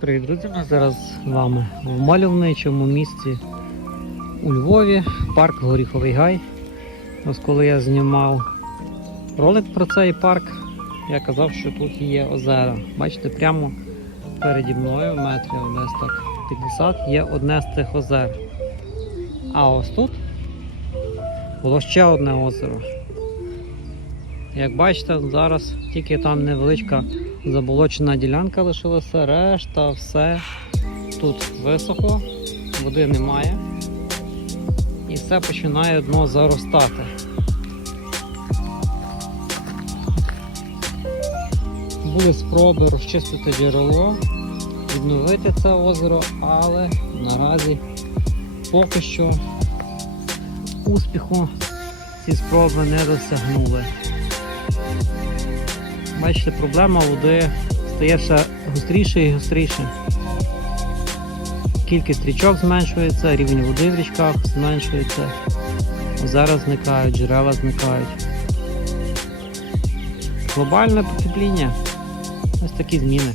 Привіт, друзі! Ми зараз з вами в мальовничому місці у Львові, парк Горіховий Гай. Ось коли я знімав ролик про цей парк, я казав, що тут є озера. Бачите, прямо переді мною, в метрі десь так 50, є одне з цих озер. А ось тут було ще одне озеро. Як бачите, зараз тільки там невеличка заболочена ділянка лишилася, решта все тут висохло, води немає. І все починає дно заростати. Були спроби розчистити джерело, відновити це озеро, але наразі поки що успіху ці спроби не досягнули. Бачите, проблема води стає все гостріше і гостріше. Кількість річок зменшується, рівень води в річках зменшується, озера зникають, джерела зникають. Глобальне потепління. Ось такі зміни.